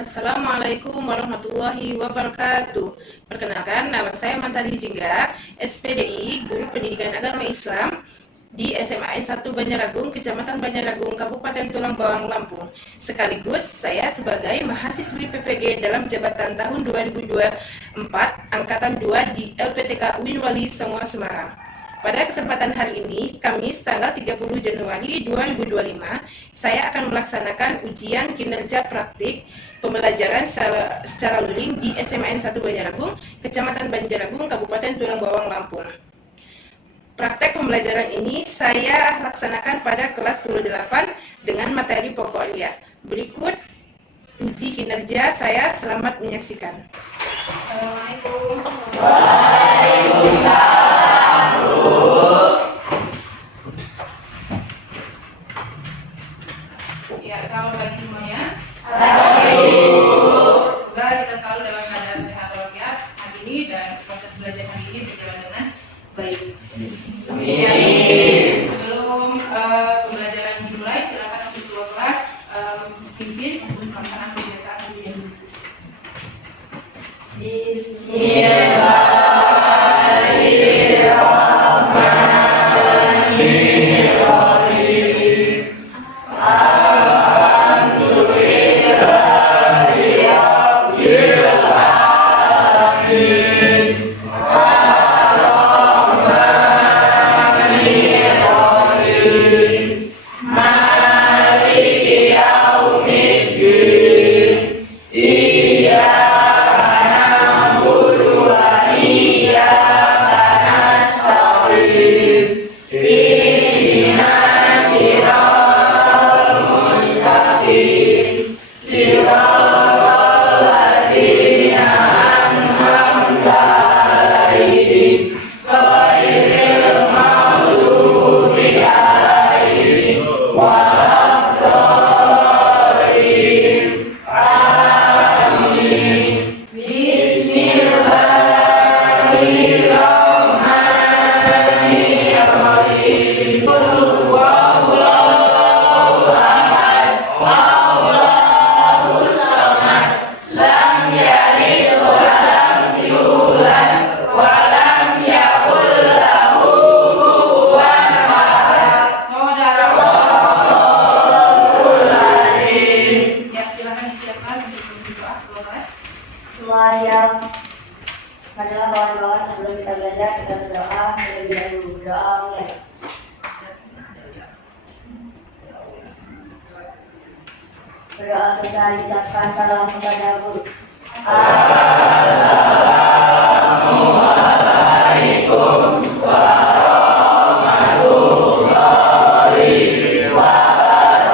Assalamualaikum warahmatullahi wabarakatuh. Perkenalkan, nama saya Mantari Jingga, SPDI, Guru Pendidikan Agama Islam di SMA 1 Banjaragung, Kecamatan Banjaragung, Kabupaten Tulang Bawang, Lampung. Sekaligus saya sebagai mahasiswi PPG dalam jabatan tahun 2024, Angkatan 2 di LPTK UIN Wali Songo, Semarang. Pada kesempatan hari ini, Kamis tanggal 30 Januari 2025, saya akan melaksanakan ujian kinerja praktik pembelajaran secara luring di SMA 1 Banjaragung, Kecamatan Banjaragung, Kabupaten Tulang Bawang, Lampung. Praktek pembelajaran ini saya laksanakan pada kelas 28 dengan materi pokoknya. Berikut uji kinerja saya, selamat menyaksikan. Assalamualaikum. Waalaikumsalam. Ya, selamat pagi semuanya. Semoga kita selalu dalam keadaan sehat walafiat hari ini dan proses belajar hari ini berjalan dengan baik. Amin. Sebelum pembelajaran dimulai, silakan untuk ketua kelas pimpin untuk pelaksanaan kebiasaan terlebih dahulu. Adalah kawan-kawan, sebelum kita belajar kita berdoa terlebih dahulu. Doa mulai. Berdoa selesai, ucapkan salam kepada guru. Assalamualaikum warahmatullahi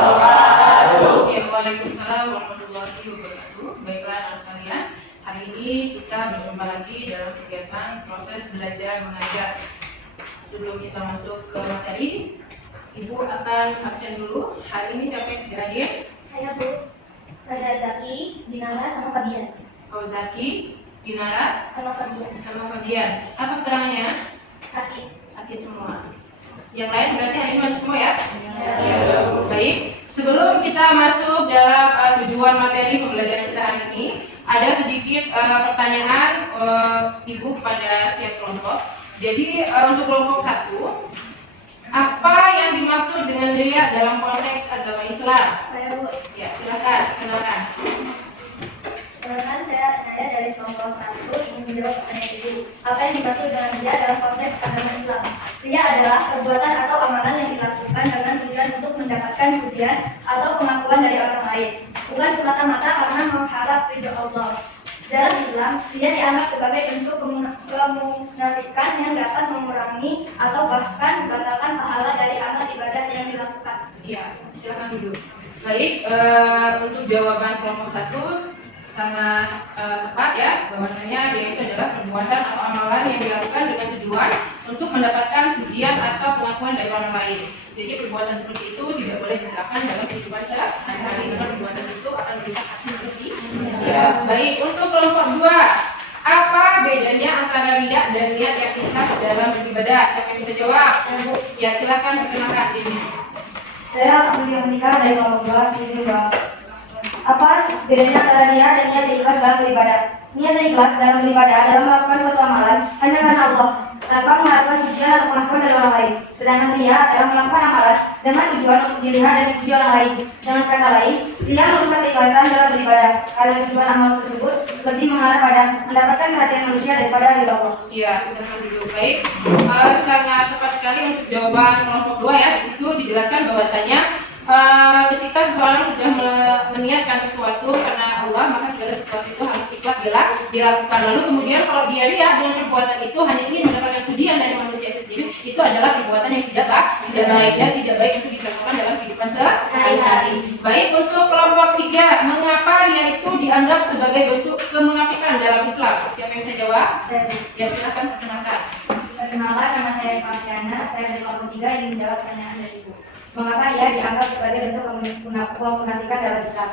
wabarakatuh. Waalaikumsalam warahmatullahi wabarakatuh. Baiklah anak sekalian, hari ini kita berjumpa lagi dalam kegiatan proses belajar mengajar. Sebelum kita masuk ke materi, Ibu akan absen dulu. Hari ini siapa yang tidak hadir? Saya Bu. Ada Zaki, Dinara, sama Fabian. Oh, Zaki, Dinara, Sama Fabian. sama Fabian. Apa keterangannya? Sakit. Sakit semua. Yang lain berarti hari ini masuk semua ya? Ya. Baik. Sebelum kita masuk dalam tujuan materi pembelajaran kita hari ini, ada sedikit pertanyaan Ibu kepada setiap kelompok. Jadi untuk kelompok 1, apa yang dimaksud dengan riya dalam konteks agama Islam? Saya Bu. Ya, silakan kenalkan. Perkenalkan, saya Naya dari kelompok 1 ingin menjawab pertanyaan Ibu. Apa yang dimaksud dengan riya dalam konteks agama Islam? Riya adalah perbuatan atau amalan yang dilakukan dengan tujuan untuk mendapatkan pujian atau pengakuan dari orang lain, bukan semata-mata karena mengharap ridho Allah. Dalam Islam, riya dianggap sebagai bentuk kemunafikan yang dapat mengurangi atau bahkan membatalkan pahala dari amal ibadah yang dilakukan. Iya, silakan duduk. Baik, untuk jawaban kelompok 1 sangat tepat ya, bahwasanya dia itu adalah perbuatan atau amalan yang dilakukan dengan tujuan untuk mendapatkan pujian atau pengakuan dari orang lain. Jadi perbuatan seperti itu tidak boleh diterapkan dalam kehidupan sehari-hari, karena perbuatan itu akan merusak hati manusia. Ya. Baik, untuk kelompok 2, apa bedanya antara riya dan niat yang ikhlas dalam beribadah? Siapa yang bisa jawab? Ya, silakan perkenalkan dirinya. Saya Amelia Menika dari kelompok 2 di Subang. Apa bedanya antara niat dan niat ikhlas dalam beribadah? Niat dan ikhlas dalam beribadah adalah melakukan suatu amalan hanya karena Allah, tanpa mengharapkan pujian atau pengakuan dari orang lain. Sedangkan ria adalah melakukan amalan dengan tujuan untuk dilihat dan dipuji orang lain. Dengan kata lain, ria merusak keikhlasan dalam beribadah, karena tujuan amal tersebut lebih mengarah pada mendapatkan perhatian manusia daripada ridho Allah. Iya, sangat duduk baik. Sangat tepat sekali untuk jawaban kelompok 2 ya. Di situ dijelaskan bahwasanya ketika seseorang sudah meniatkan sesuatu karena Allah, maka segala sesuatu itu harus ikhlas dilakukan. Lalu kemudian kalau dia lihat dengan perbuatan itu hanya ingin mendapatkan pujian dari manusia itu sendiri, itu adalah perbuatan yang tidak baik dan tidak baik untuk dilakukan dalam kehidupan sehari-hari. Baik, untuk kelompok 3, mengapa ria itu dianggap sebagai bentuk kemunafikan dalam Islam? Siapa yang saya jawab? Ya, silakan perkenalkan. Perkenalkan, nama saya Fafiana. Saya dari kelompok 3 ingin menjawab pertanyaan dari Ibu. Mengapa ia dianggap sebagai bentuk kemunafikan dalam Islam?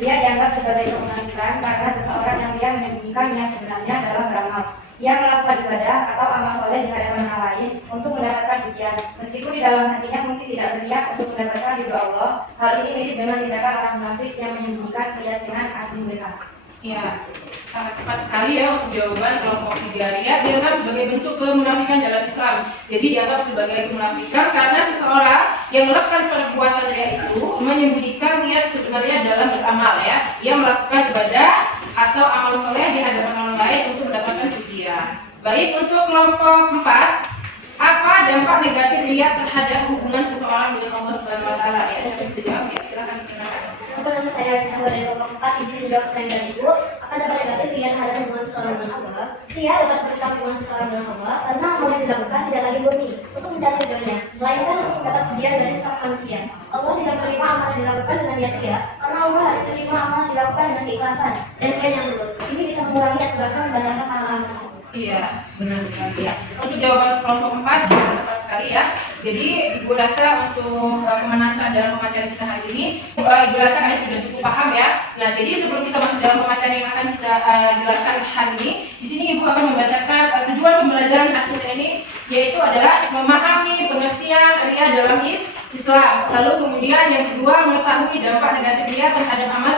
Ia dianggap sebagai kemunafikan karena seseorang yang dia menyembunyikan niat sebenarnya dalam beramal. Ia melakukan ibadah atau amal soleh di hadapan orang lain untuk mendapatkan pujian, meskipun di dalam hatinya mungkin tidak berniat untuk mendapatkan ridho Allah. Hal ini mirip dengan tindakan orang munafik yang menyembunyikan keyakinan asli mereka. Ya, sangat tepat sekali ya untuk jawaban kelompok 3. Ria dianggap sebagai bentuk kemunafikan dalam Islam. Jadi dianggap sebagai kemunafikan karena seseorang yang melakukan perbuatan ria itu menyembunyikan niat sebenarnya dalam beramal ya. Ia melakukan ibadah atau amal soleh di hadapan orang lain untuk mendapatkan pujian. Baik, untuk kelompok 4, apa dampak negatif ria terhadap hubungan seseorang dengan Allah Subhanahu wa taala? Ya, saya bisa jawab ya. Silakan dikenalkan. Nama saya Kisah dari kelompok 4, izin menjawab pertanyaan dari Ibu. Apa dampak negatif ria terhadap hubungan seseorang dengan Allah? Ria dapat merusak hubungan seseorang dengan Allah karena amal yang dilakukan tidak lagi murni untuk mencari ridhonya, melainkan untuk mendapat pujian dari sesama manusia. Allah tidak menerima amal yang dilakukan dengan niat ria, karena Allah hanya menerima amal yang dilakukan dengan keikhlasan dan niat yang lurus. Ini bisa mengurangi atau bahkan membatalkan amalan tersebut. Iya, benar sekali ya. Untuk jawaban kelompok 4 sangat tepat sekali ya. Jadi Ibu rasa untuk pemanasan dalam pemaparan kita hari ini, Ibu rasa kalian sudah cukup paham ya. Nah, jadi sebelum kita masuk dalam pemaparan yang akan kita jelaskan hari ini, di sini Ibu akan membacakan tujuan pembelajaran hari ini, yaitu adalah memahami pengertian ria dalam Islam. Lalu kemudian yang kedua, mengetahui dampak negatif ria terhadap amal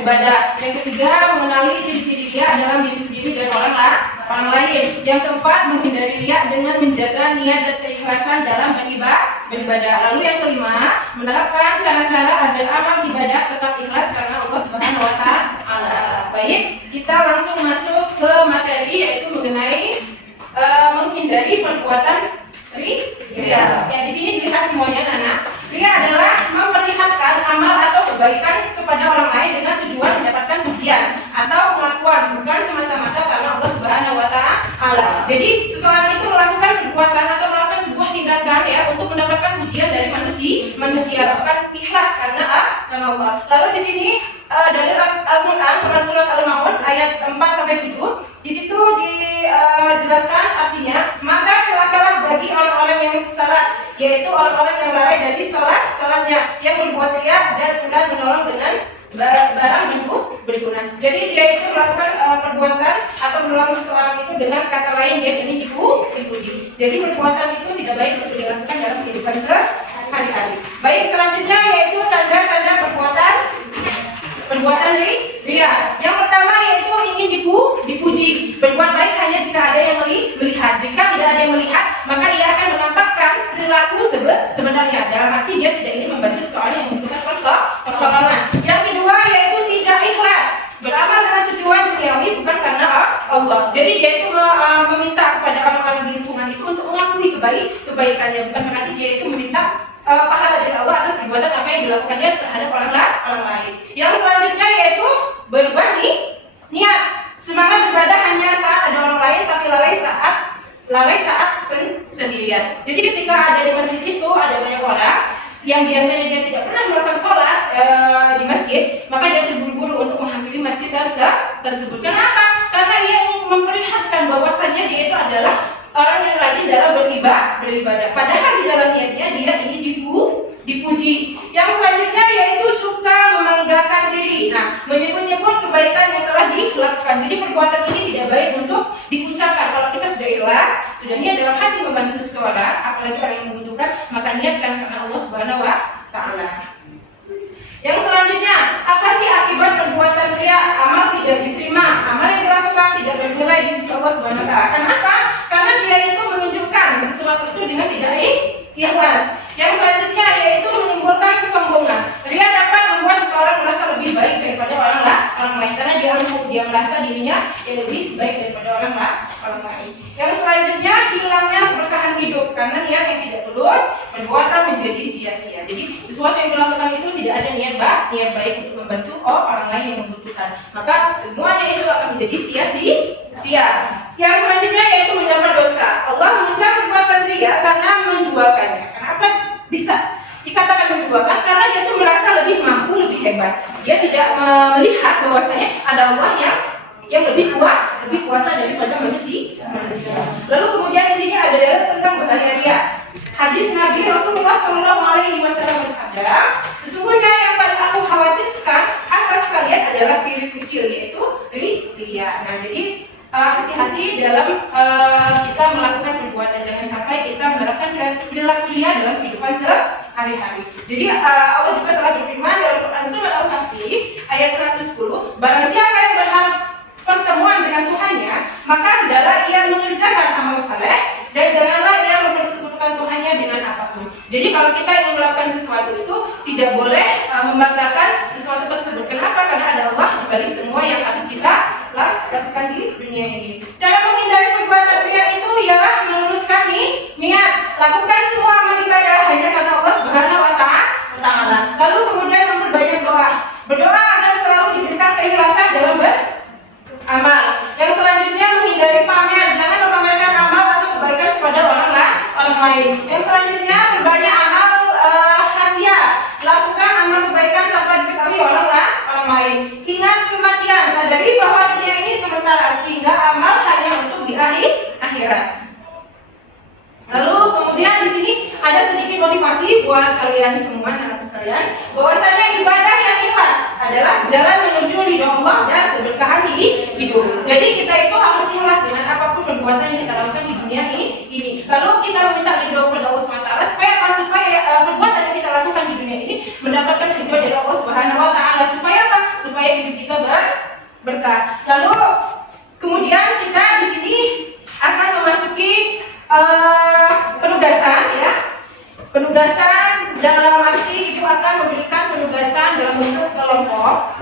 ibadah. Yang ketiga, mengenali ciri-ciri ria dalam diri sendiri dan orang lain. Yang keempat, menghindari ria dengan menjaga niat dan keikhlasan dalam beribadah. Lalu yang kelima, menerapkan cara-cara agar amal ibadah tetap ikhlas karena Allah Subhanahu wa taala. Baik, kita langsung masuk ke materi, yaitu mengenai menghindari perbuatan ria. Ya, di sini dilihat semuanya anak. Ria adalah memperlihatkan amal atau kebaikan kepada orang lain dengan tujuan mendapatkan pujian atau pengakuan, bukan semata-mata karena Allah Subhanahu wa taala. Jadi seseorang itu melakukan perbuatan atau melakukan sebuah tindakan ya untuk mendapatkan pujian dari manusia, bukan ikhlas karena Allah. Lalu di sini dari Al-Qur'an, surat Al-Maun ayat 4 sampai 7, di situ dijelaskan artinya, maka celakalah bagi orang-orang yang salat, yaitu orang-orang yang lalai dari salatnya, yang berbuat ria dan menolong dengan barang berguna. Jadi dia itu melakukan perbuatan atau menolong seseorang itu dengan kata lain dia ini dipuji. Jadi perbuatan itu tidak baik untuk dilakukan dalam kehidupan sehari-hari. Baik, selanjutnya yaitu tanda-tanda perbuatan ria. Yang pertama yaitu ingin dipuji. Berbuat baik hanya jika ada yang melihat. Jika tidak ada yang melihat, maka ia akan menampakkan perilaku sebenarnya. Dalam arti dia tidak ingin membantu seseorang yang membutuhkan pertolongan. Yang kedua yaitu tidak ikhlas. Beramal dengan tujuan duniawi bukan karena Allah. Jadi dia itu meminta kepada orang-orang di lingkungan itu untuk mengakui kebaikannya, bukan berarti dia itu meminta pahala dari Allah atas perbuatan apa yang dilakukannya terhadap orang lain. Yang selanjutnya yaitu berubah niat. Semangat beribadah hanya saat ada orang lain, tapi lalai saat sendirian. Jadi ketika ada di masjid itu ada banyak orang yang biasanya dia tidak pernah melakukan sholat di masjid, maka dia terburu-buru untuk menghampiri masjid tersebut. Kenapa? Karena ia ingin memperlihatkan bahwasannya dia itu adalah orang yang rajin dalam beribadah. Padahal di dalam niatnya dia ingin dipuji. Yang selanjutnya yaitu suka membanggakan diri. Nah, menyebut-nyebut kebaikan yang telah dilakukan. Jadi perbuatan ini tidak baik untuk diucapkan. Kalau kita sudah ikhlas, sudah niat dalam hati membantu seseorang, apalagi orang yang membutuhkan, maka niatkan karena Allah Subhanahu wa taala. Yang selanjutnya, apa sih akibat emas. Yang selanjutnya yaitu menimbulkan kesombongan. Ria dapat membuat seseorang merasa lebih baik daripada orang lain karena dia merasa dirinya yang lebih baik daripada orang lain. Yang selanjutnya hilangnya keberkahan hidup karena niat yang tidak tulus, perbuatan menjadi sia-sia. Jadi sesuatu yang dilakukan itu tidak ada niat baik untuk membantu orang lain yang membutuhkan. Maka semuanya itu akan menjadi sia-sia. Yang selanjutnya yaitu mendapat dosa. Allah mencap perbuatan ria karena menduakannya. Kenapa bisa dikatakan menduakan? Karena dia itu merasa lebih mampu, lebih hebat. Dia tidak melihat bahwasanya ada Allah yang lebih kuasa daripada manusia. Lalu kemudian di sini ada tentang bahaya ria. Hadis Nabi Rasulullah SAW bersabda, sesungguhnya yang paling aku khawatirkan atas kalian adalah syirik kecil, yaitu ria. Nah, jadi hati-hati dalam kita melakukan perbuatan, jangan sampai kita menerapkan perilaku ria dalam kehidupan sehari-hari. Jadi Allah juga telah berfirman dalam Quran Surat Al-Kahfi ayat 110, barang siapa yang berharap pertemuan dengan Tuhannya, maka hendaklah ia mengerjakan amal saleh dan janganlah ia mempersekutukan Tuhannya dengan apapun. Jadi kalau kita ingin melakukan sesuatu itu tidak boleh membanggakan sesuatu tersebut. Kenapa? Karena ada Allah di balik semua yang harus kita lakukan di dunia ini. Cara menghindari perbuatan ria itu ialah meluruskan niat. Lakukan semua amal ibadah hanya karena Allah Subhanahu wa Ta'ala. Lalu kemudian memperbanyak doa. Berdoa agar selalu diberikan keikhlasan dalam beramal. Yang selanjutnya menghindari pamer. Jangan memamerkan amal atau kebaikan kepada orang lain. Yang selanjutnya berbanyak amal khasiat. Lakukan amal kebaikan tanpa diketahui orang lain. Ingat kematian. Sadari bahwa dunia ini sementara, sehingga amal hanya untuk di akhirat. Lalu kemudian di sini ada sedikit motivasi buat kalian semua, anak sekalian, bahwasanya ibadah yang ikhlas adalah jalan menuju ridho Allah dan keberkahan hidup. Jadi kita itu harus ikhlas dengan apapun perbuatan yang kita lakukan di dunia ini. Lalu kita meminta ridho kepada Allah SWT supaya apa? Supaya perbuatan yang kita lakukan di dunia ini mendapatkan ridho dari Allah Subhanahu wa Ta'ala. Supaya apa? Supaya hidup kita berkah. Lalu kemudian kita di sini akan memasuki penugasan dalam arti itu akan memberikan penugasan dalam bentuk kelompok.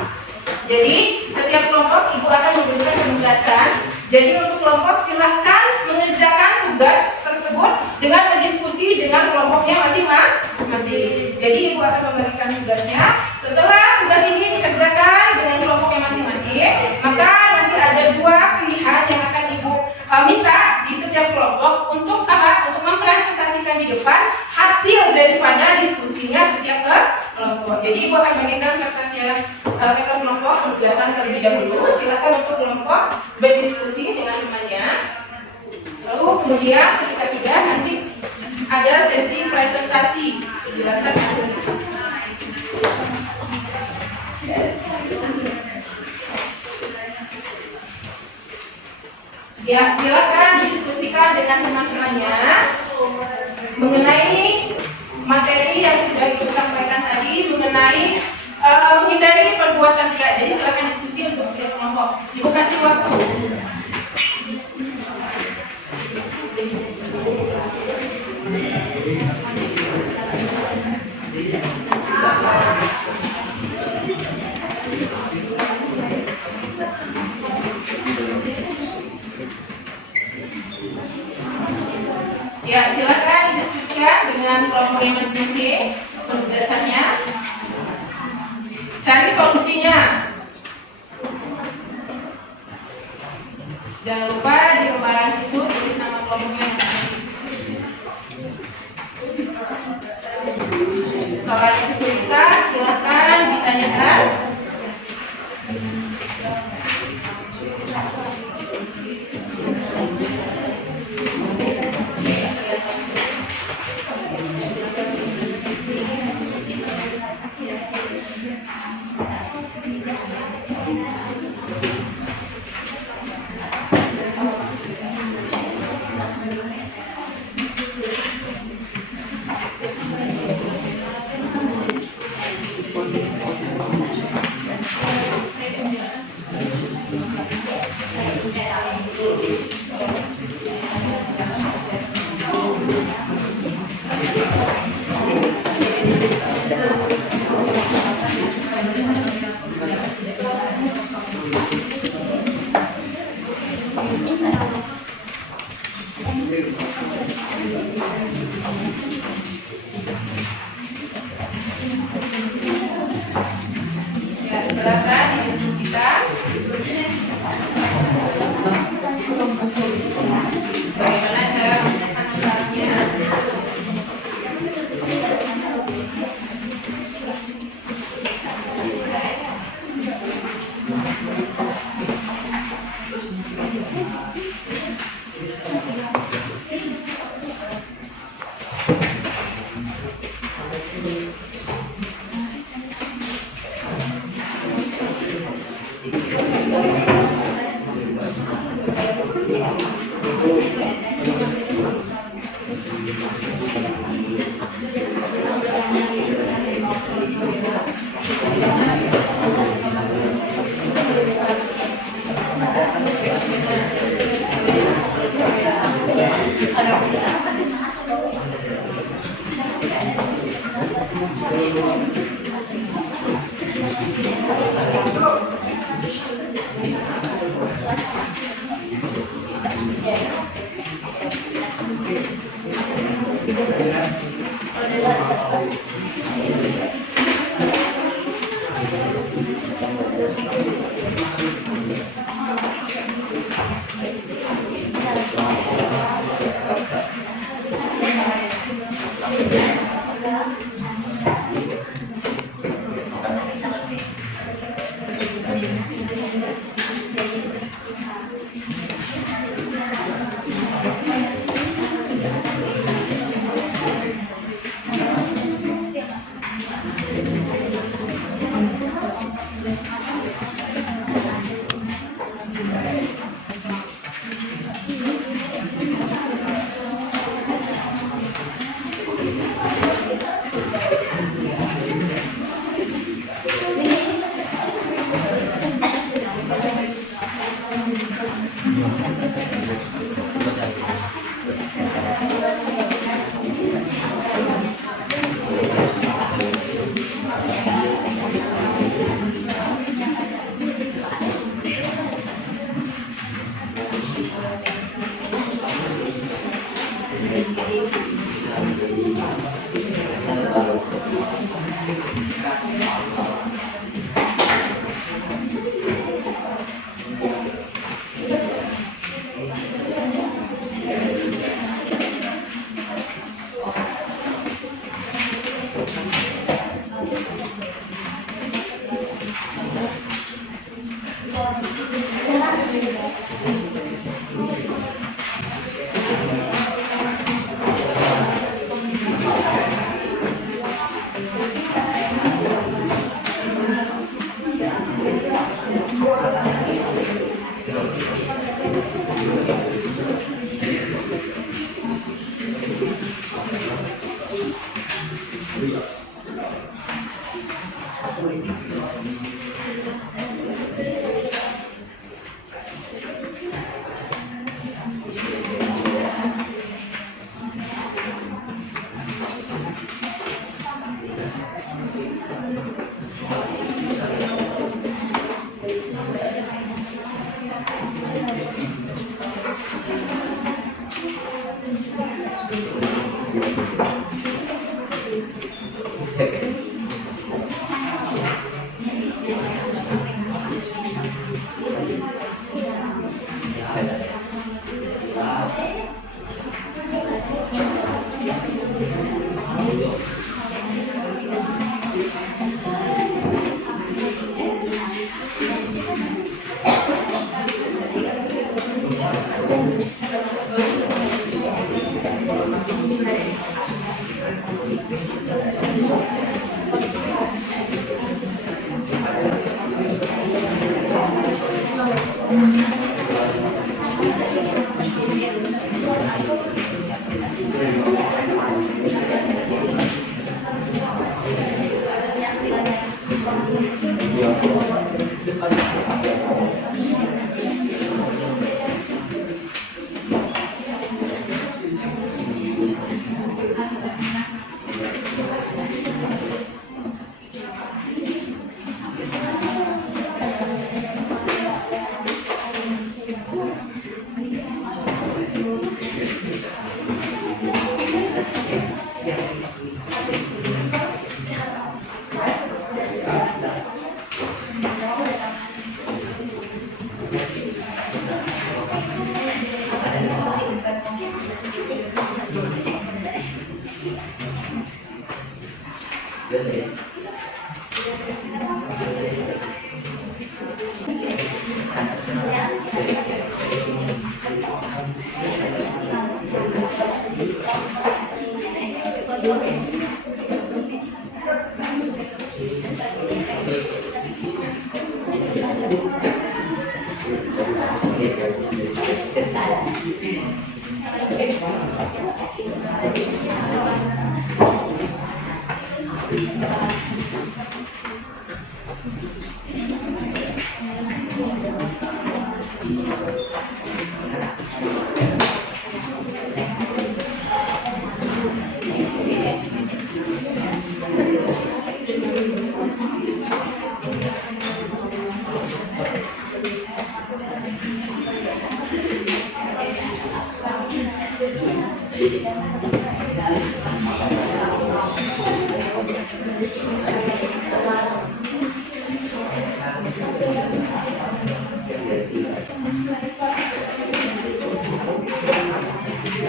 Jadi setiap kelompok ibu akan memberikan penugasan. Jadi untuk kelompok silahkan mengerjakan tugas tersebut dengan berdiskusi dengan kelompoknya masing-masing. Jadi ibu akan membagikan tugasnya. Setelah tugas ini dikerjakan dengan kelompoknya masing-masing, maka nanti ada dua pilihan yang akan ibu minta di setiap kelompok untuk apa? Untuk mempresentasikan di depan hasil daripada diskusinya setiap kelompok. Jadi ibu akan bagikan kertas kelompok penugasan terlebih dahulu. Silakan untuk kelompok berdiskusi dengan temannya. Lalu kemudian ketika sudah nanti ada sesi presentasi penjelasan hasil diskusi. Ya, silakan didiskusikan dengan teman-temannya mengenai materi yang sudah Ibu sampaikan tadi mengenai menghindari perbuatan ria. Jadi silakan diskusi untuk setiap kelompok. Ibu kasih waktu. Ya, silakan didiskusikan dengan kelompoknya masing-masing penugasannya. Cari solusinya. Jangan lupa di lembaran situ tulis nama kelompoknya masing-masing. Kalau ada kesulitan, silakan ditanyakan.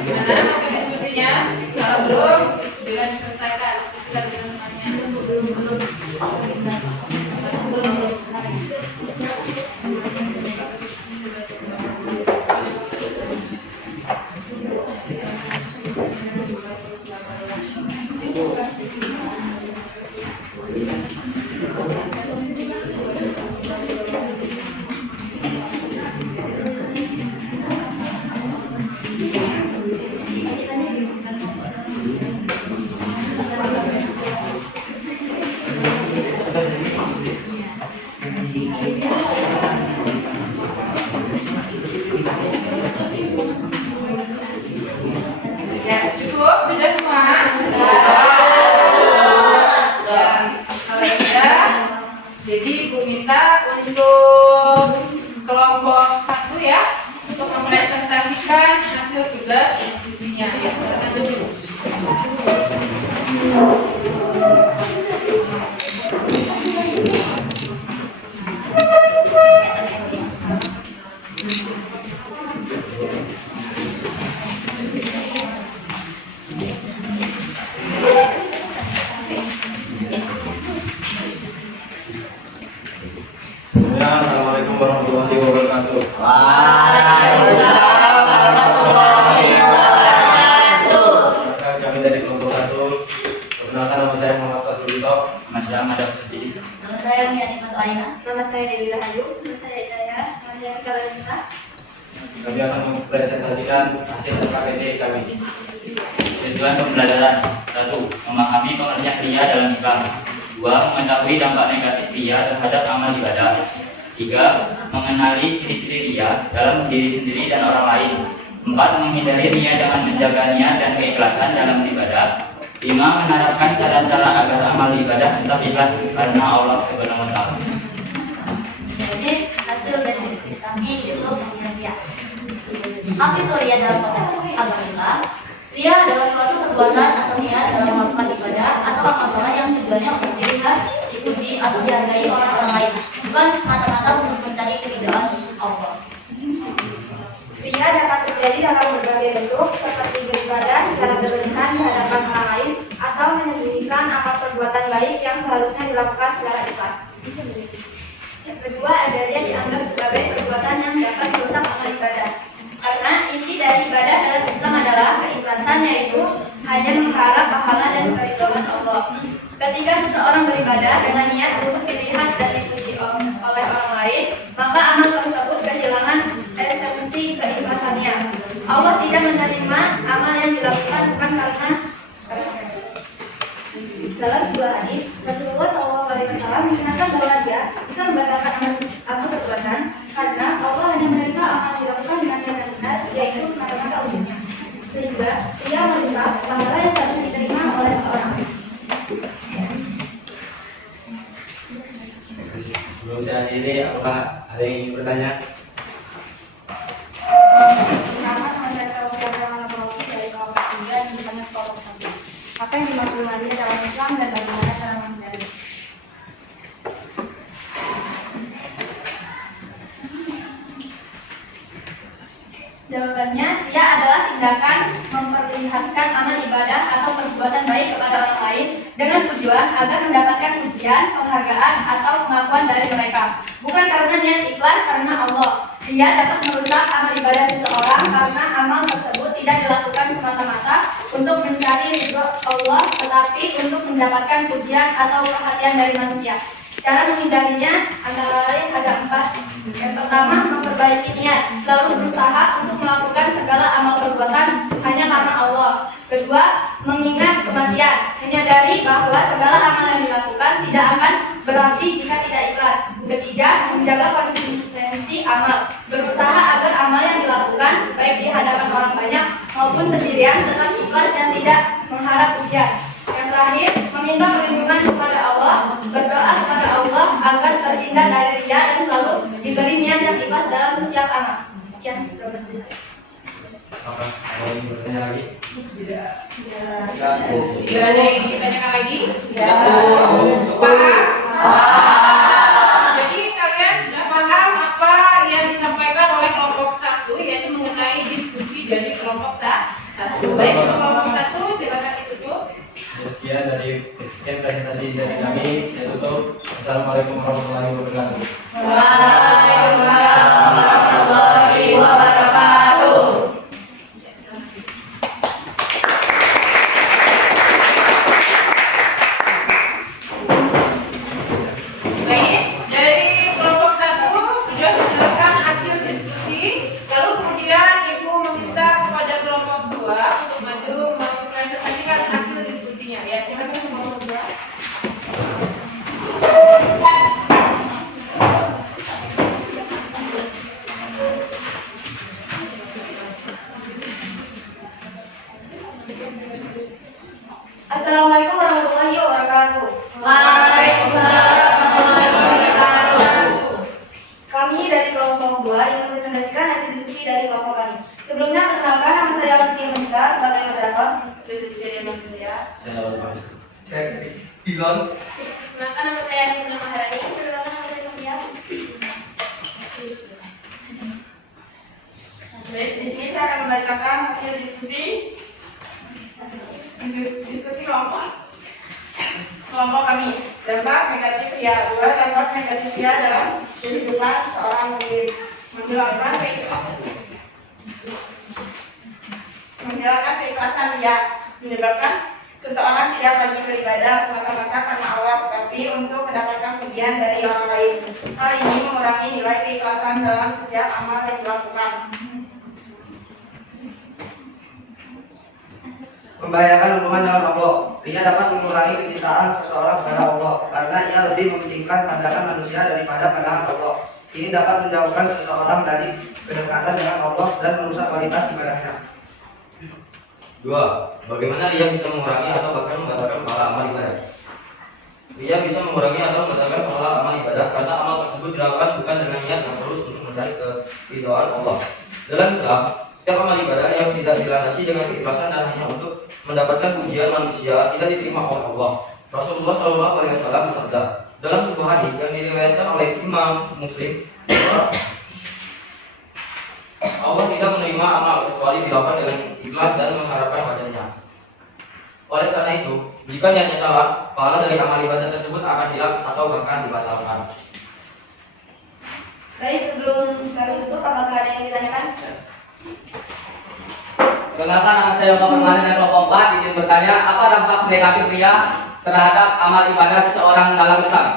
Gimana masuk diskusinya? Kalau belum, segera diselesaikan diskusikan dengan temannya. Ya, cukup? Sudah semua? Dan kalau sudah, jadi Ibu minta untuk kelompok 1 ya, untuk mempresentasikan hasil tugas diskusinya. Ya, silakan dulu. Assalamualaikum warahmatullahi wabarakatuh. Waalaikumsalam warahmatullahi wabarakatuh. Kami dari kelompok 1. Perkenalkan, nama saya Muhammad Fasudito. Masih Ahmad Abdul. Nama saya Miani Fatlaina. Nama saya Dewi Rahayu. Nama saya Hidayah. Nama saya Mika Nisa. Kami akan mempresentasikan hasil KPT kami. Tujuan pembelajaran: 1. Memahami pengertian ria dalam Islam. 2. Mengetahui dampak negatif ria terhadap amal ibadah. 3. Mengenali ciri-ciri ria dalam diri sendiri dan orang lain. 4. Menghindari ria dengan menjaga niat dan keikhlasan dalam ibadah. 5. Menerapkan cara-cara agar amal ibadah tetap ikhlas karena Allah Subhanahu wa Ta'ala. Jadi hasil dari diskusi kami itu mengenai ria. Apa itu ria dalam konteks agama Islam? Ria adalah suatu perbuatan atau niat dalam melakukan ibadah atau amal sholat yang tujuannya untuk dilihat, dipuji atau dihargai orang lain, bukan semata-mata untuk mencari keridhaan Allah. Ria dapat terjadi dalam berbagai bentuk seperti beribadah secara berlebihan di hadapan orang lain atau menyembunyikan amal perbuatan baik yang seharusnya dilakukan secara ikhlas. Yang kedua, ada ria dianggap sebagai perbuatan yang dapat merusak amal ibadah. Karena inti dari ibadah dalam Islam adalah keikhlasan, yaitu hanya mengharap pahala dan keridhaan Allah. Ketika seseorang beribadah dengan niat untuk dilihat dan dipuji oleh orang lain, maka amal tersebut kehilangan esensi keikhlasannya. Allah tidak menerima amal yang dilakukan bukan karena dalam sebuah hadis, Rasulullah SAW mengingatkan bahwa dia bisa membatalkan amal perbuatan karena Allah hanya menerima amal yang dilakukan dengan benar, yaitu semata-mata ujian. Sehingga ia merusak pahala yang seharusnya diterima oleh seseorang. Sebelum saya akhiri, apakah ada yang ingin bertanya? Selamat, nama saya Salvatore Malapologi dari kelompok 3 dan bertanya kelompok 1. Apa yang dimaksud dengan ria dalam Islam dan bagaimana cara menghindari? Jawabannya, ria adalah tindakan memperlihatkan amal ibadah atau perbuatan baik kepada orang lain dengan tujuan agar mendapatkan pujian, penghargaan, atau pengakuan dari mereka. Bukan karena niat ikhlas karena Allah. Ria dapat merusak amal ibadah seseorang karena amal tersebut tidak dilakukan semata-mata untuk mencari ridho Allah, tetapi untuk mendapatkan pujian atau perhatian dari manusia. Cara menghindarinya antara lain ada 4. Yang pertama, memperbaiki niat, selalu berusaha untuk melakukan segala amal perbuatan hanya karena Allah. Kedua, mengingat kematian, menyadari bahwa segala amal Ketiga, menjaga konsistensi amal, berusaha agar amal yang dilakukan baik di hadapan orang banyak maupun sendirian tetap ikhlas dan tidak mengharap pujian. Yang terakhir, meminta perlindungan kepada Allah, berdoa kepada Allah agar terhindar dari riya dan selalu diberi niat yang ikhlas dalam setiap amal. Sekian. Apa? Ada yang bertanya lagi? Tidak ada yang ditanyakan lagi? Jadi kalian sudah paham apa yang disampaikan oleh kelompok 1, yaitu mengenai diskusi dari kelompok 1. Baik, untuk kelompok 1 silakan ditutup. Sekian presentasi dari kami. Saya tutup. Assalamualaikum warahmatullahi wabarakatuh. Waalaikumsalam warahmatullahi wabarakatuh. Baik, dari kelompok 1 sudah menjelaskan hasil diskusi. Lalu kemudian Ibu meminta kepada kelompok 2 untuk maju mempresentasikan hasil diskusinya. Ya, silakan kelompok 2. Assalamualaikum warahmatullahi wabarakatuh. Waalaikumsalam warahmatullahi wabarakatuh. Kami dari kelompok 2 ingin mempresentasikan hasil diskusi dari kelompok kami. Sebelumnya, perkenalkan nama saya Lutfi Monika sebagai moderator. Saya lawan Pak. Saya Ilon. Perkenalkan nama saya Nisna Maharani. Perkenalkan nama saya Sofia. Baik, di sini saya akan membacakan hasil diskusi kelompok kami. Dampak negatif ria. 2. Dampak negatif ria dalam kehidupan seorang muslim. Menjalankan keikhlasan ria menyebabkan seseorang tidak lagi beribadah semata-mata karena Allah, tetapi untuk mendapatkan pujian dari orang lain. Hal ini mengurangi nilai keikhlasan dalam setiap amal yang dilakukan. Membahayakan hubungan dengan Allah. Ria dapat mengurangi kecintaan seseorang kepada Allah karena ia lebih mementingkan pandangan manusia daripada pandangan Allah. Ini dapat menjauhkan seseorang dari kedekatan dengan Allah dan merusak kualitas ibadahnya. 2. Bagaimana ria bisa mengurangi atau bahkan membatalkan pahala amal ibadah? Ria bisa mengurangi atau membatalkan pahala amal ibadah karena amal tersebut dilakukan bukan dengan niat yang terus untuk mencari keridhaan Allah. Dalam Islam, setiap amal ibadah yang tidak dilandasi dengan keikhlasan dan hanya untuk mendapatkan pujian manusia tidak diterima oleh Allah. Rasulullah SAW bersabda dalam sebuah hadis yang diriwayatkan oleh Imam Muslim, Allah tidak menerima amal kecuali dilakukan dengan ikhlas dan mengharapkan wajahnya. Oleh karena itu, jika niatnya salah, pahala dari amal ibadah tersebut akan hilang atau bahkan dibatalkan. Baik, sebelum kami tutup, apakah ada yang ditanyakan? Perkenalkan, nama saya Yoga Permana dari kelompok 4. Izin bertanya, apa dampak negatif ria terhadap amal ibadah seseorang dalam Islam?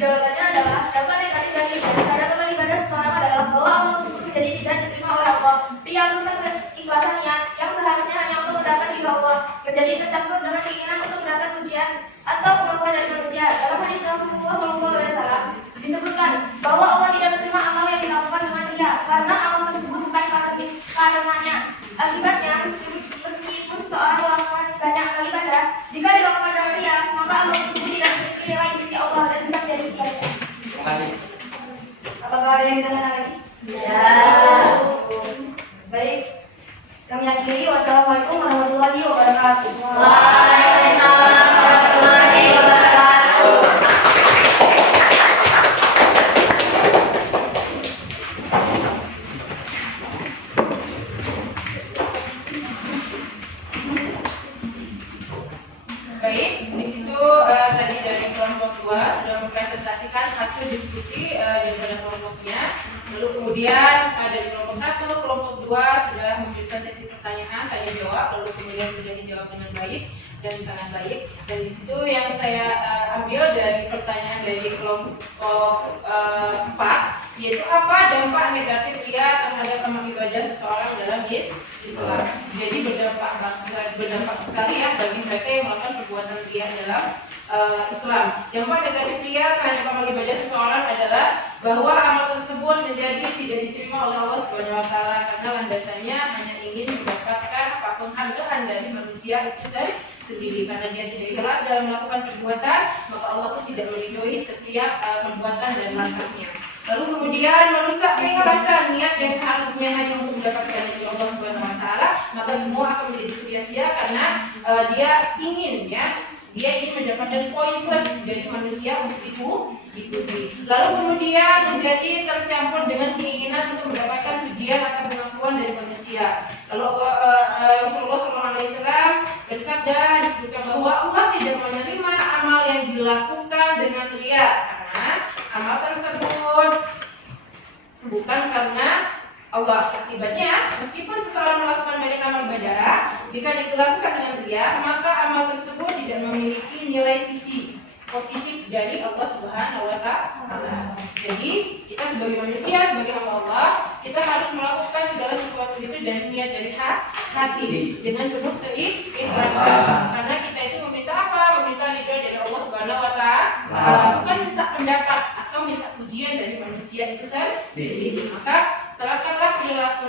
Jawabannya adalah dampak negatif dari terhadap amal ibadah seseorang adalah bahwa amal tersebut menjadi tidak diterima oleh Allah. Ria merusak keikhlasan niat yang seharusnya hanya untuk mendapat ridho Allah, menjadi tercampur dengan keinginan untuk mendapat pujian atau pengakuan dari manusia. Dalam hadis Rasulullah SAW disebutkan bahwa Allah tidak menerima amal yang dilakukan dengan ria karena amal tersebut bukan karenanya. Akibatnya, meskipun seseorang melakukan banyak amal ibadah, jika dilakukan dengan ria, maka amal tersebut tidak memiliki nilai di sisi Allah dan bisa menjadi sia-sia. Terima kasih. Apakah ada yang ditanyakan lagi? Ya. Baik, kami akhiri. Wassalamualaikum warahmatullahi wabarakatuh. Waalaikumsalam warahmatullahi wabarakatuh. Baik, di situ tadi dari kelompok 2 sudah mempresentasikan hasil diskusi daripada kelompoknya. Lalu kemudian dari kelompok 1, kelompok 2 sudah memberikan sesi pertanyaan, tanya jawab, lalu kemudian sudah dijawab dengan baik dan sangat baik. Dan di situ yang saya ambil dari pertanyaan dari kelompok 4, yaitu apa dampak negatif ria terhadap amal ibadah seseorang dalam Islam? Islam. Jadi berdampak sekali ya bagi mereka yang melakukan perbuatan riya dalam Islam. Dampak negatif riya terhadap amal ibadah seseorang adalah bahwa amal tersebut menjadi tidak diterima oleh Allah Subhanahu wa taala karena landasannya hanya ingin mendapatkan penghargaan dari manusia itu sendiri. Karena dia tidak ikhlas dalam melakukan perbuatan, maka Allah pun tidak meridhoi setiap perbuatan dan langkahnya. Lalu kemudian merusak keikhlasan niat yang seharusnya hanya untuk mendapatkan dari Allah Subhanahu wa taala, maka semua akan menjadi sia-sia karena dia ingin mendapatkan poin plus dari manusia untuk diikuti. Lalu kemudian menjadi tercampur dengan keinginan untuk mendapatkan pujian atau pengakuan dari manusia. Lalu Rasulullah SAW bersabda disebutkan bahwa Allah tidak menerima amal yang dilakukan dengan riya karena amal tersebut bukan karena Allah. Akibatnya, meskipun seseorang melakukan banyak amal ibadah, jika dilakukan dengan riya, maka amal tersebut tidak memiliki nilai sisi positif dari Allah Subhanahu wa taala. Jadi, kita sebagai manusia, sebagai hamba Allah, kita harus melakukan segala sesuatu itu dari niat dari hati dengan penuh keikhlasan. Karena kita itu meminta apa? Meminta ridho dari Allah Subhanahu wa taala, bukan minta pendapat atau minta pujian dari manusia itu sendiri. Maka terapkanlah perilaku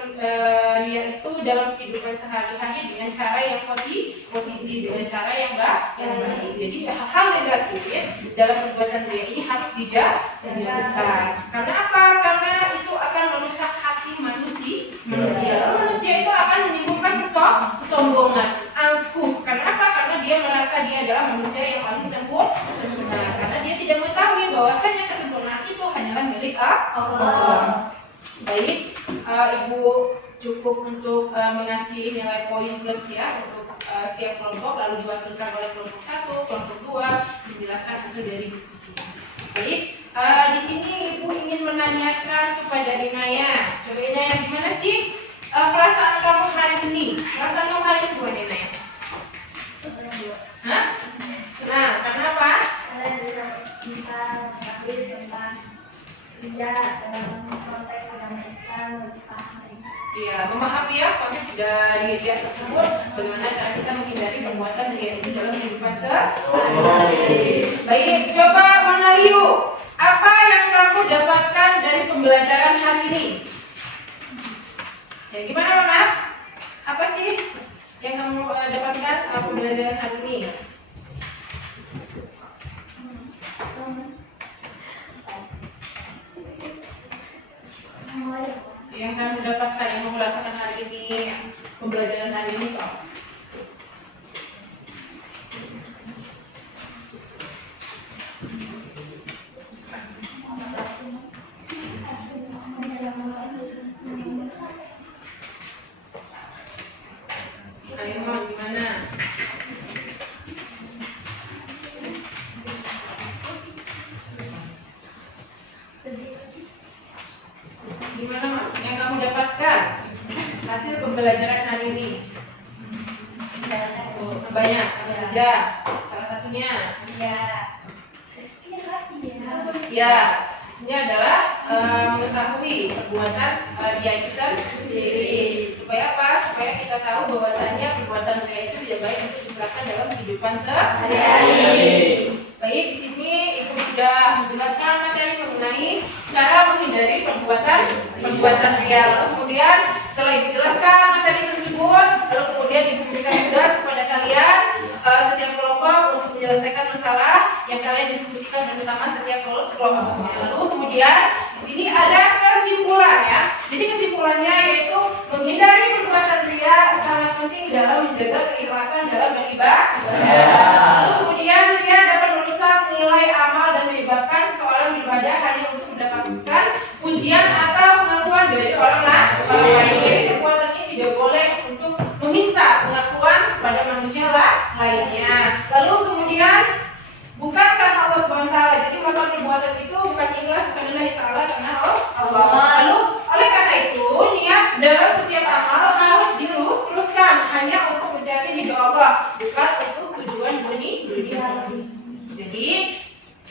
riya itu dalam kehidupan sehari-hari dengan cara yang positif, dengan cara yang baik. Jadi hal negatif dalam perbuatan riya ini harus dijauhkan. Karena apa? Karena itu akan merusak hati manusia. Lalu manusia itu akan menimbulkan kesombongan, angkuh. Karena apa? Karena dia merasa dia adalah manusia yang paling sempurna. Karena dia tidak mengetahui bahwasanya kesempurnaan itu hanyalah milik Allah. Baik, Ibu cukup untuk mengasih nilai poin plus ya untuk setiap kelompok, lalu diwakilkan oleh kelompok 1, kelompok 2 menjelaskan hasil dari diskusi. Baik, di sini Ibu ingin menanyakan kepada Inaya. Coba Inaya, gimana sih perasaan kamu hari ini? Perasaan kamu hari ini gimana Inaya? Hah? Senang. Kenapa? Karena bisa mengetahui tentang riya dalam konteks agama Islam lebih paham. Iya, memahami ya konteks dari riya tersebut, bagaimana cara kita menghindari perbuatan riya itu dalam kehidupan sehari-hari. Baik, coba Monaliu, apa yang kamu dapatkan dari pembelajaran hari ini? Ya, gimana Mona? Apa sih yang kamu dapatkan pembelajaran hari ini? Yang kamu dapatkan, yang kamu rasakan hari ini, pembelajaran hari ini kok? Aimon, gimana? Gimana Mak? Yang kamu dapatkan hasil pembelajaran hari ini? Banyak, apa saja? Salah satunya? Ya, hasilnya adalah mengetahui perbuatan riya itu sendiri. Supaya apa? Supaya kita tahu bahwasannya perbuatan riya itu tidak baik untuk diterapkan dalam kehidupan sehari-hari. Baik, di sini Ibu sudah menjelaskan materi mengenai cara menghindari perbuatan riya. Lalu kemudian setelah Ibu jelaskan materi tersebut, lalu kemudian Ibu berikan tugas kepada kalian setiap kelompok untuk menyelesaikan masalah yang kalian diskusikan bersama setiap kelompok. Lalu kemudian di sini ada kesimpulan ya. Jadi kesimpulannya yaitu menghindari perbuatan riya sangat penting dalam menjaga keikhlasan dalam beribadah. Lalu kemudian riya dapat merusak nilai amal dan menyebabkan seseorang beribadah hanya untuk mendapatkan pujian atau pengakuan dari orang lain. Jadi perbuatan ini tidak boleh untuk meminta pengakuan pada manusia lainnya. Lalu kemudian bukan karena Allah SWT. Jadi melakukan perbuatan itu bukan ikhlas, bukan lillahi ta'ala, karena Allah. Lalu oleh karena itu niat dalam setiap amal harus diluruskan hanya untuk mencari ridho Allah, bukan untuk tujuan dunia. Jadi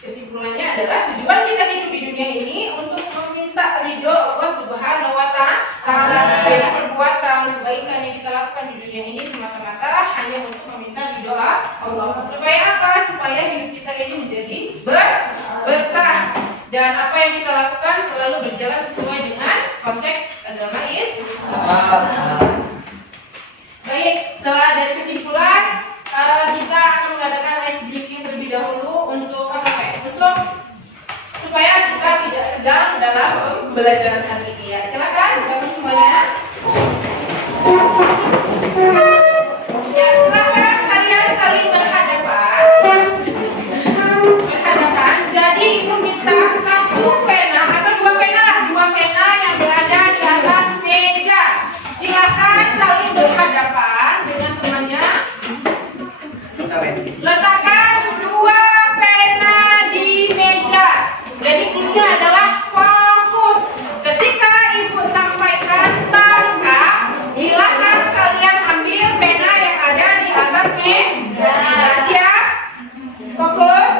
kesimpulannya adalah tujuan kita hidup di dunia ini untuk meminta ridho Allah Subhanahu wa taala. Jadi perbuatan kebaikan yang kita lakukan di dunia ini semata-mata hanya untuk meminta doa Allah. Supaya apa? Supaya hidup kita ini menjadi berkah dan apa yang kita lakukan selalu berjalan sesuai dengan konteks agama Islam. Baik, setelah dari kesimpulan kita akan mengadakan ice breaking terlebih dahulu untuk apa ya? Untuk supaya kita tidak tegang dalam pembelajaran hari ini ya. Silakan bagi semuanya. Ya, silakan kalian saling berhadapan. Jadi ibu minta satu pena atau dua pena yang berada di atas meja. Silakan saling berhadapan dengan temannya. Letakkan dua pena di meja. Jadi kuncinya adalah fokus. Ketika ibu sampaikan tangkap, silakan kalian ambil pena yang ada di atas meja. Siap? Fokus.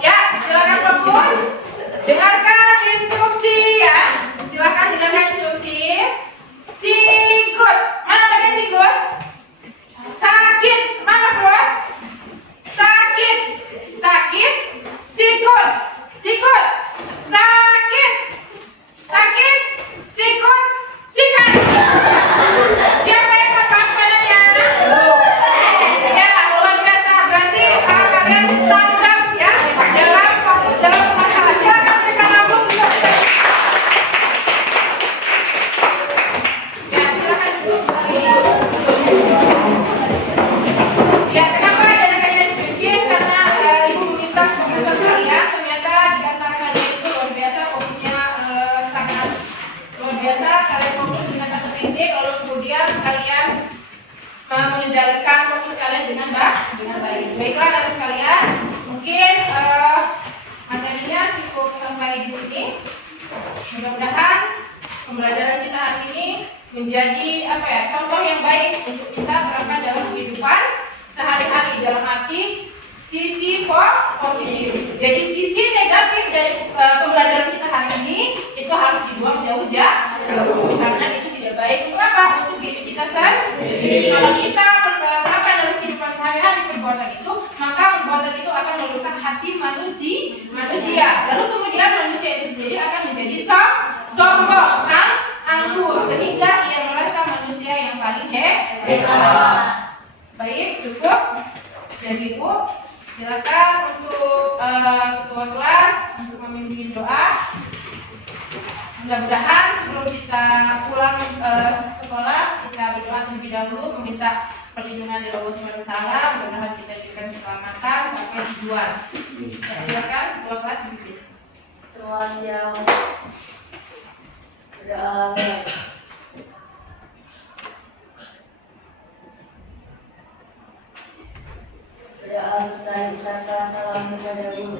Ya, silakan fokus. Dengarkan instruksi ya. Silakan dengarkan instruksi. Sikut. Mana bagian sikut? Sakit. Mana perut? Sakit. Sakit. Sikut. Sikut. Sakit. Sakit. Sikut. Sikat. Siapa yang dapat padanya? Ya, luar biasa. Berarti kalian tanggap ya dalam fokus dalam masalah. Silakan berikan aplaus untuk ya, silakan duduk kembali. Ya, kenapa ada kalian sedikit? Karena ibu meminta fokusan kalian. Ternyata di antara kalian itu luar biasa fokusnya sangat luar biasa. Kalian fokus dengan sangat tinggi, lalu kemudian kalian mengendalikan fokus kalian dengan baik. Baiklah anak sekalian, mungkin materinya cukup sampai di sini. Mudah-mudahan pembelajaran kita hari ini menjadi apa ya, contoh yang baik untuk kita terapkan dalam kehidupan sehari-hari, dalam arti sisi positif. Jadi sisi negatif dari pembelajaran kita hari ini itu harus dibuang jauh-jauh karena itu tidak baik untuk apa? Untuk diri kita sendiri. Kalau kita terapkan dalam kehidupan sehari-hari perbuatan itu, maka perbuatan itu akan merusak hati manusia. Lalu kemudian manusia itu sendiri akan menjadi sombong, angkuh, sehingga ia merasa manusia yang paling hebat. Baik, cukup. Jadi ibu, silakan untuk ketua kelas untuk memimpin doa. Mudah-mudahan sebelum kita pulang sekolah, kita berdoa terlebih dahulu meminta perlindungan dari Allah Subhanahu wa taala. Mudah-mudahan kita diberikan keselamatan sampai tujuan. Ya, silakan ketua kelas dipimpin. Semua yang berdoa. Berdoa selesai ucapkan salam kepada guru.